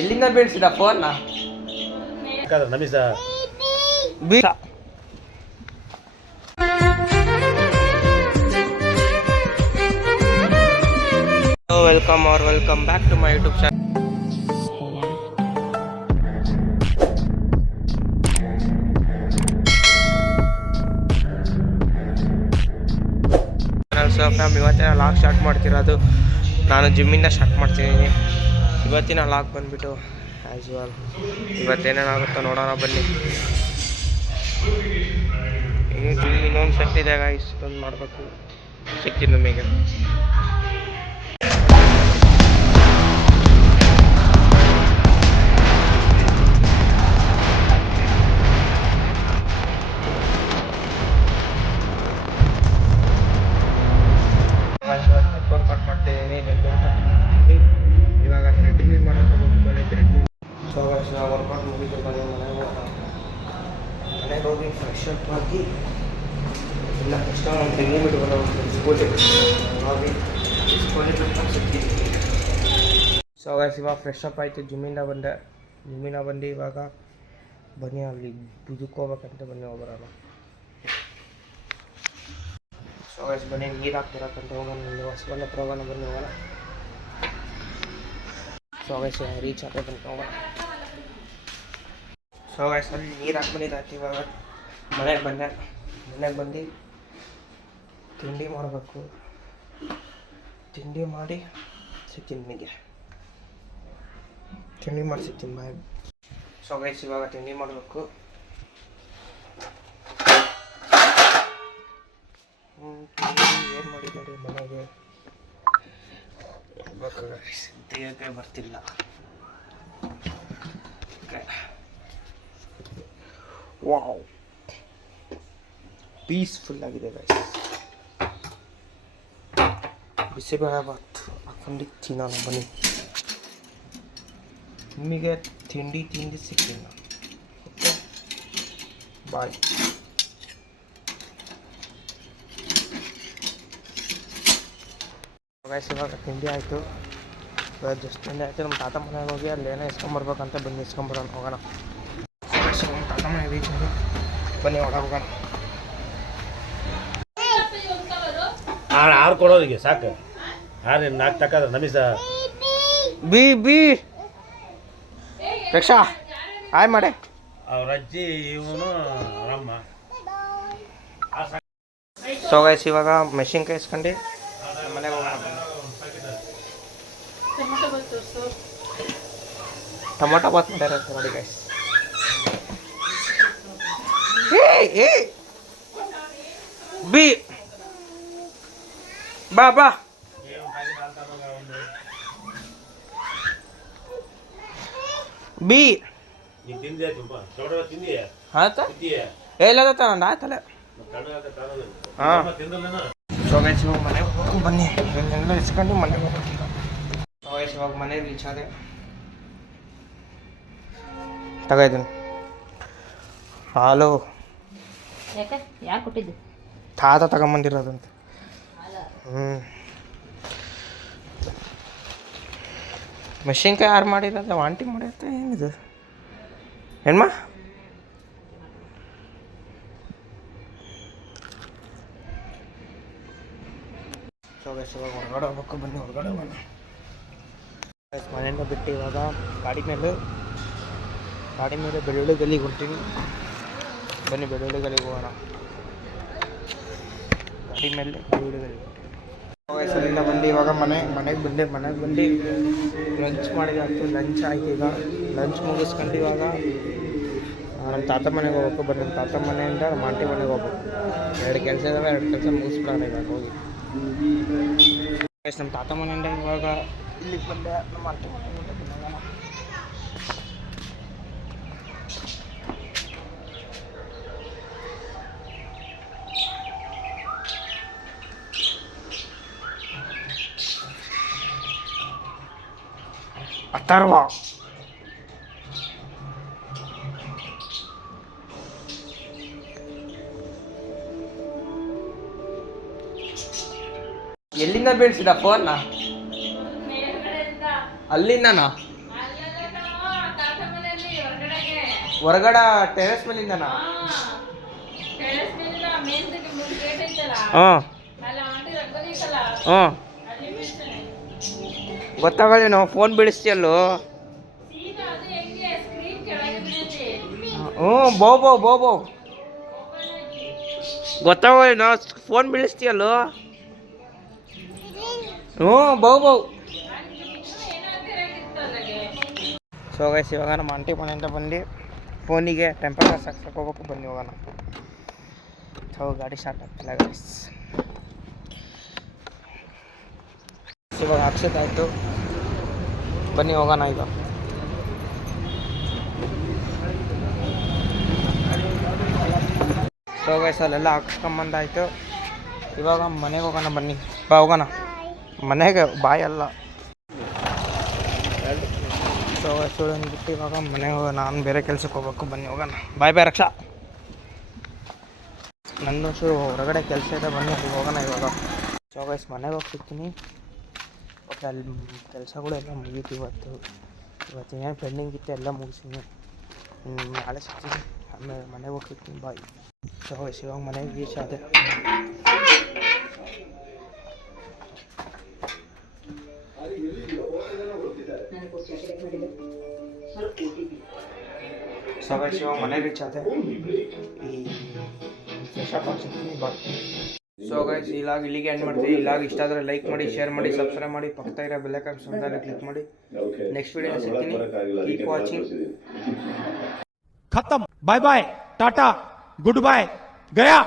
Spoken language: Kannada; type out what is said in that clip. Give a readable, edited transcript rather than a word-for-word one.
ಎಲ್ಲಿಂದ ಬೀಳ್ಸಿದ ಫೋನ್ನ? ನಮಿಸ welcome back to my YouTube channel. So fam, ಇವತ್ತಿನ ಲಾಗ್ ಸ್ಟಾರ್ಟ್ ಮಾಡ್ತಿರೋದು ನಾನು ಜಿಮ್ಮಿಂದ ಸ್ಟಾರ್ಟ್ ಮಾಡ್ತಿದ್ದೀನಿ. ಇವತ್ತಿನ ಲಾಗ್ ಬಂದುಬಿಟ್ಟು ಆ್ಯಸ್ ಯೂಲ್ ಇವತ್ತೇನೇನಾಗುತ್ತೋ ನೋಡೋಣ ಬನ್ನಿ. ಇನ್ನೊಂದು ಸೆಟ್ ಇದೆ ಗಾಯ್ಸ್, ಇದೊಂದು ಮಾಡಬೇಕು. ಸಿಗ್ತೀನಿ ನಿಮಗೆ. ವರ್ಕೌಟ್ ಮಾಡ್ತಿದ್ದೀನಿ. ಇವಾಗ ಟ್ರೆಡ್ಮಿಲ್ ಮಾಡೋಕ್ಕೆ ಹೋಗ್ಬೇಕು. ಸೊ ವರ್ಕೌಟ್ ಮುಗಿದು ಮನೆಗೆ ಹೋಗಿ ಫ್ರೆಶ್ ಅಪ್ ಆಗಿ ಇಲ್ಲ ಇಷ್ಟ ಒಂದು ತೆಂಗಿ ಬಿಟ್ಟು ಸ್ಕೂಟಿ ಬಿಟ್ಟು ಸಿಗ್ತೀನಿ. ಸೊ ಇವಾಗ ಫ್ರೆಶ್ ಅಪ್ ಆಯಿತು, ಜಿಮ್ಮಿಂದ ಬಂದು ಇವಾಗ ಬನ್ನಿ ಅಲ್ಲಿ ಇದಕ್ಕೆ ಹೋಗ್ಬೇಕಂತ ಬನ್ನಿ ಹೋಗೋಣ. ಸೊ ಬನ್ನಿ ನೀರು ಹಾಕ್ತಿರಕ್ಕಂತ ಹೋಗೋಣ, ಹೊಸಬಂದ ಹತ್ರ ಹೋಗೋಣ, ಬನ್ನಿ ಹೋಗೋಣ. ಸೊ ರೀಚ್ ಆಗಬೇಕಂತ ಹೋಗೋಣ. ಸೊ ಅಲ್ಲಿ ನೀರು ಹಾಕ್ಬಂದಿದ್ದಾಯ್ತು. ಇವಾಗ ಮನೆಗೆ ಬಂದು ತಿಂಡಿ ಮಾಡಬೇಕು. ತಿಂಡಿ ಮಾಡಿ ಸಿಗ್ತೀನಿ ನಿಮಗೆ. ತಿಂಡಿ ಮಾಡಿ ಸಿಗ್ತೀನಿ ಬಾಯ್. ಸೊ ಇವಾಗ ತಿಂಡಿ ಮಾಡಬೇಕು. ಏನು ಮಾಡಿದ್ದಾರೆ ಮನೆಗೆ ತೆಗಿಯೋಕ್ಕೆ ಬರ್ತಿಲ್ಲ. ವಾವ್, ಪೀಸ್ಫುಲ್ ಆಗಿದೆ ಗೈಸ್. ಬಿಸಿಬೇಳೆ ಬಾತ್ ಹಾಕೊಂಡು ತಿನ್ನೋಣ ಬನ್ನಿ. ನಿಮಗೆ ತಿಂಡಿ ಸಿಗ್ತೀನಿ. Okay bye. ಇವಾಗ ತಿಂಡಿ ಆಯಿತು. ಇವಾಗ ಜಸ್ಟ್ ತಿಂಡಿ ಆಯಿತು. ನಮ್ಮ ತಾತ ಮನೆಗೆ ಹೋಗಿ ಅಲ್ಲಿ ಏನೋ ಇಸ್ಕೊಂಬರ್ಬೇಕಂತ ಬನ್ನಿ, ಇಸ್ಕೊಂಬರೋಣ ಹೋಗೋಣ. ನಮ್ಮ ತಾತ ಮನೆಗೆ ರೀಚ್ ಆಗಿ ಬನ್ನಿ ಒಳಗೆ ಹೋಗೋಣ. ಆರು ಕೊಡೋರಿಗೆ ಸಾಕು. ಆರು ನಾಲ್ಕು ತಕ್ಕ ನಮಿಸ ಬಿ ರಕ್ಷಾ ಹಾಯ್ ಮಾಡೆ. ಅವ್ರ ಅಜ್ಜಿ ಇವನು ರಮ್ಮ. ಸೊ ಗೈಸ್ ಇವಾಗ ಮೆಣಸಿನ್ಕಾಯಿ ಇಸ್ಕೊಂಡು ಮನೆಗೆ ಹೋಗೋಣ. ಟೊಮೊಟೊ ಬಾತ್ ಮಾಡ್ಯಾರ ನೋಡಿ ಗೈಸ್. ಬಿ ಬಾ ಬಿ ಇಲ್ಲ ತಾನ ಆಯ್ತಲ್ಲ. ಹಾಂ ಸೊ ಗೈಸ್ ಇವಾಗ ಮನೆಗೆ ಹೋಗಿ ಬನ್ನಿ. ಎಲ್ಲ ಇಸ್ಕೊಂಡು ಮನೆಗೆ ಹೋಗ್ಬೇಕು. ಸೊ ಗೈಸ್ ಇವಾಗ ಮನೆಗೆ ರೀಚ್ ಆದೆ. ತಗೋಯ್ತೀನಿ ಹಾಲು. ಯಾರು ಕೊಟ್ಟಿದ್ದು? ತಾತ ತಗೊಂಬಂದಿರೋದಂತೆ. ಮೆಣಸಿನ್ಕಾಯಿ ಯಾರು ಮಾಡಿರೋದು? ಆಂಟಿ ಮಾಡಿರುತ್ತೆ. ಏನಿದು ಹೆಣ್ಮ? ಸೊ ಗೈಸ್ ಇವಾಗ ಹೊರಗಡೆ ಹೋಗ್ಬೇಕು. ಬನ್ನಿ ಹೊರಗಡೆ ಹೋಗೋಣ. ಮನೆಯಿಂದ ಬಿಟ್ಟು ಇವಾಗ ಗಾಡಿ ಮೇಲೆ ಬೆಳ್ಳುಳ್ಳಿ ಗಲ್ಲಿಗೆ ಹೊರ್ತೀವಿ. ಬನ್ನಿ ಬೆಳ್ಳುಳ್ಳಿ ಗಲ್ಲಿಗೆ ಹೋಗೋಣ. ಗಾಡಿ ಮೇಲೆ ಬೆಳ್ಳುಳ್ಳಿ ಗಲ್ಲಿಗೆ ಅಲ್ಲಿಂದ ಬಂದು ಇವಾಗ ಮನೆಗೆ ಬಂದು ಲಂಚ್ ಮಾಡಿದಾಯ್ತು. ಲಂಚ್ ಆಯ್ತು. ಈಗ ಲಂಚ್ ಮುಗಿಸ್ಕೊಂಡು ಇವಾಗ ನಮ್ಮ ತಾತ ಮನೆಗೆ ಹೋಗ್ಬೇಕು. ಬನ್ನಿ ನಮ್ಮ ತಾತ ಮನೆಯಿಂದ ನಮ್ಮ ಆಂಟಿ ಮನೆಗೆ ಹೋಗ್ಬೇಕು. 2 ಕೆಲಸ ಇದ್ದಾವೆ. 2 ಕೆಲಸ ಮುಗಿಸ್ಬಿಡೋಣ ಇವಾಗ ಹೋಗಿ. ನಮ್ಮ ತಾತ ಮನೆಯಿಂದ ಇವಾಗ ಇಲ್ಲಿಗೆ ಬಂದೆ. ನಮ್ಮ ಆಂಟಿ ಮನೆಗೆ ಅಥರ್ವ. ಎಲ್ಲಿಂದ ಬೀಳ್ಸಿದ ಫೋನ್ನ? ಅಲ್ಲಿಂದನಾ? ಹೊರಗಡೆ ಟೆರೆಸ್ ಮೇಲಿಂದನಾ? ಹಾಂ ಹಾಂ ಗೊತ್ತಾಗಲ್ಲ ನಾವು ಫೋನ್ ಬೀಳಿಸ್ತೀಯಲ್ಲೋ. ಹ್ಞೂ ಬೌ ಬೌ ಬೌ ಬೌ ಗೊತ್ತಾಗಲ್ಲ ನಾವು ಫೋನ್ ಬೀಳಿಸ್ತೀಯಲ್ಲೋ. ಹ್ಞೂ ಬೌ ಬೌ. ಸೊ ಗೈಸ್ ಇವಾಗ ನಮ್ಮ ಆಂಟಿ ಮನೆಯಿಂದ ಬಂದು ಫೋನಿಗೆ ಟೆಂಪರ್ ಗ್ಲಾಸ್ ಹಾಕ್ಸಕ್ಕೆ ಹೋಗ್ಬೇಕು. ಬನ್ನಿ ಹೋಗೋಣ. ಸೊ ಗಾಡಿ ಸ್ಟಾರ್ಟ್ ಆಗ್ತಿಲ್ಲ ಗೈಸ್. ಇವಾಗ ಹಾಕ್ಸೋದಾಯ್ತು, ಬನ್ನಿ ಹೋಗೋಣ ಈಗ. ಸೊ ಗೈಸ್ ಅಲ್ಲೆಲ್ಲ ಹಾಕ್ಸ್ಕೊಂಬಂದಾಯ್ತು. ಇವಾಗ ಮನೆಗೆ ಹೋಗೋಣ ಬನ್ನಿ. ಬಾ ಹೋಗೋಣ ಮನೆಗೆ. ಬಾಯ್ ಅಲ್ಲ. ಸೊ ಸುಳನ್ ಬಿಟ್ಟು ಇವಾಗ ಮನೆಗೆ ಹೋಗೋಣ. ನಾನು ಬೇರೆ ಕೆಲ್ಸಕ್ಕೆ ಹೋಗ್ಬೇಕು. ಬನ್ನಿ ಹೋಗೋಣ. ಬಾಯ್ ಬಾಯ್ ರಕ್ಷಾ. ನನ್ನ ಹೊರಗಡೆ ಕೆಲಸ ಇದೆ, ಬನ್ನಿ ಅಲ್ಲಿ ಹೋಗೋಣ ಇವಾಗ. ಸೊ ಗೈಸ್ ಮನೆಗೆ ಹೋಗಿ ಸಿಗ್ತೀನಿ. ಓಕೆ ಅಲ್ಲಿ ಕೆಲಸಗಳೆಲ್ಲ ಮುಗೀತು ಇವತ್ತಿನೇನು ಪೆಂಡಿಂಗ್ ಇತ್ತು ಎಲ್ಲ ಮುಗಿಸಿನಿ. ನಾಳೆ ಸಿಗ್ತೀನಿ. ಆಮೇಲೆ ಮನೆಗೆ ಹೋಗಿ ಸಿಗ್ತೀನಿ. ಬಾಯ್. ಸೊ ಗೈಸ್ ಇವಾಗ ಮನೆಗೆ ರೀಚ್ ಆದೆ. ಸೊ ಗೈಸ್ ಇವಾಗ ಮನೆಗೆ ರೀಚ್ ಆದೆ. ಸೊ ಗೈಸ್ ಈ ಲಾಗ್ ಇಲ್ಲಿಗೆ ಎಂಡ್ ಮಾಡ್ತೀವಿ. ಈ ಲಾಗ್ ಇಷ್ಟ ಆದರೆ ಲೈಕ್ ಮಾಡಿ, ಶೇರ್ ಮಾಡಿ, ಸಬ್ಸ್ಕ್ರೈಬ್ ಮಾಡಿ, ಪಕ್ಕದ ಇರೋ ಬೆಲ್ ಐಕಾನ್ ಮೇಲೆ ಕ್ಲಿಕ್ ಮಾಡಿ. ನೆಕ್ಸ್ಟ್ ವಿಡಿಯೋ ಸಿಗ್ತೀನಿ. Keep watching. खत्म. Bye bye, tata, good bye, गया.